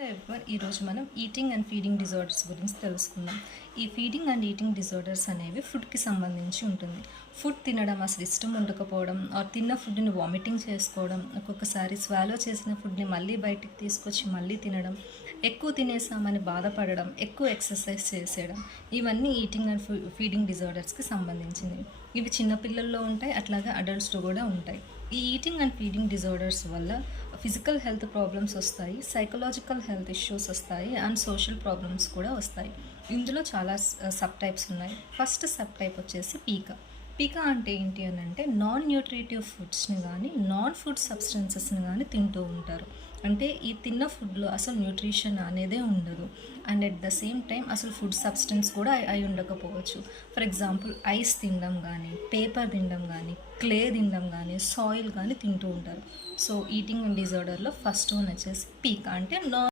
Hello everyone, ఈరోజు మనం eating and feeding disorders గురించి తెలుసుకుందాం. ఈ ఫీడింగ్ అండ్ ఈటింగ్ డిజార్డర్స్ అనేవి ఫుడ్కి సంబంధించి ఉంటుంది. ఫుడ్ తినడం అసలు ఇష్టం ఉండకపోవడం, తిన్న ఫుడ్ని వామిటింగ్ చేసుకోవడం, ఒక్కొక్కసారి స్వాలో చేసిన ఫుడ్ని మళ్ళీ బయటికి తీసుకొచ్చి మళ్ళీ తినడం, ఎక్కువ తినేసామని బాధపడడం, ఎక్కువ ఎక్సర్సైజ్ చేసేయడం, ఇవన్నీ ఈటింగ్ అండ్ ఫీడింగ్ డిజార్డర్స్కి సంబంధించినవి. ఇవి చిన్నపిల్లల్లో ఉంటాయి, అట్లాగే అడల్ట్స్లో కూడా ఉంటాయి. ఈ ఈటింగ్ అండ్ ఫీడింగ్ డిజార్డర్స్ వల్ల ఫిజికల్ హెల్త్ ప్రాబ్లమ్స్ వస్తాయి, సైకలాజికల్ హెల్త్ ఇష్యూస్ వస్తాయి, అండ్ సోషల్ ప్రాబ్లమ్స్ కూడా వస్తాయి. ఇందులో చాలా సబ్ టైప్స్ ఉన్నాయి. ఫస్ట్ సబ్ టైప్ వచ్చేసి పీకా. పీకా అంటే ఏంటి అని అంటే నాన్ న్యూట్రిటివ్ ఫుడ్స్ని కానీ నాన్ ఫుడ్ సబ్స్టెన్సెస్ని కానీ తింటూ ఉంటారు. అంటే ఈ తిన్న ఫుడ్లో అసలు న్యూట్రిషన్ అనేదే ఉండదు, and at the same time అసలు ఫుడ్ సబ్స్టెన్స్ కూడా అయి ఉండకపోవచ్చు. ఫర్ ఎగ్జాంపుల్ ఐస్ తినడం కానీ, పేపర్ తినడం కానీ, క్లే తినడం కానీ, సాయిల్ కానీ తింటూ ఉంటారు. సో ఈటింగ్ డిజార్డర్లో ఫస్ట్ వన్ వచ్చేసి పీకా అంటే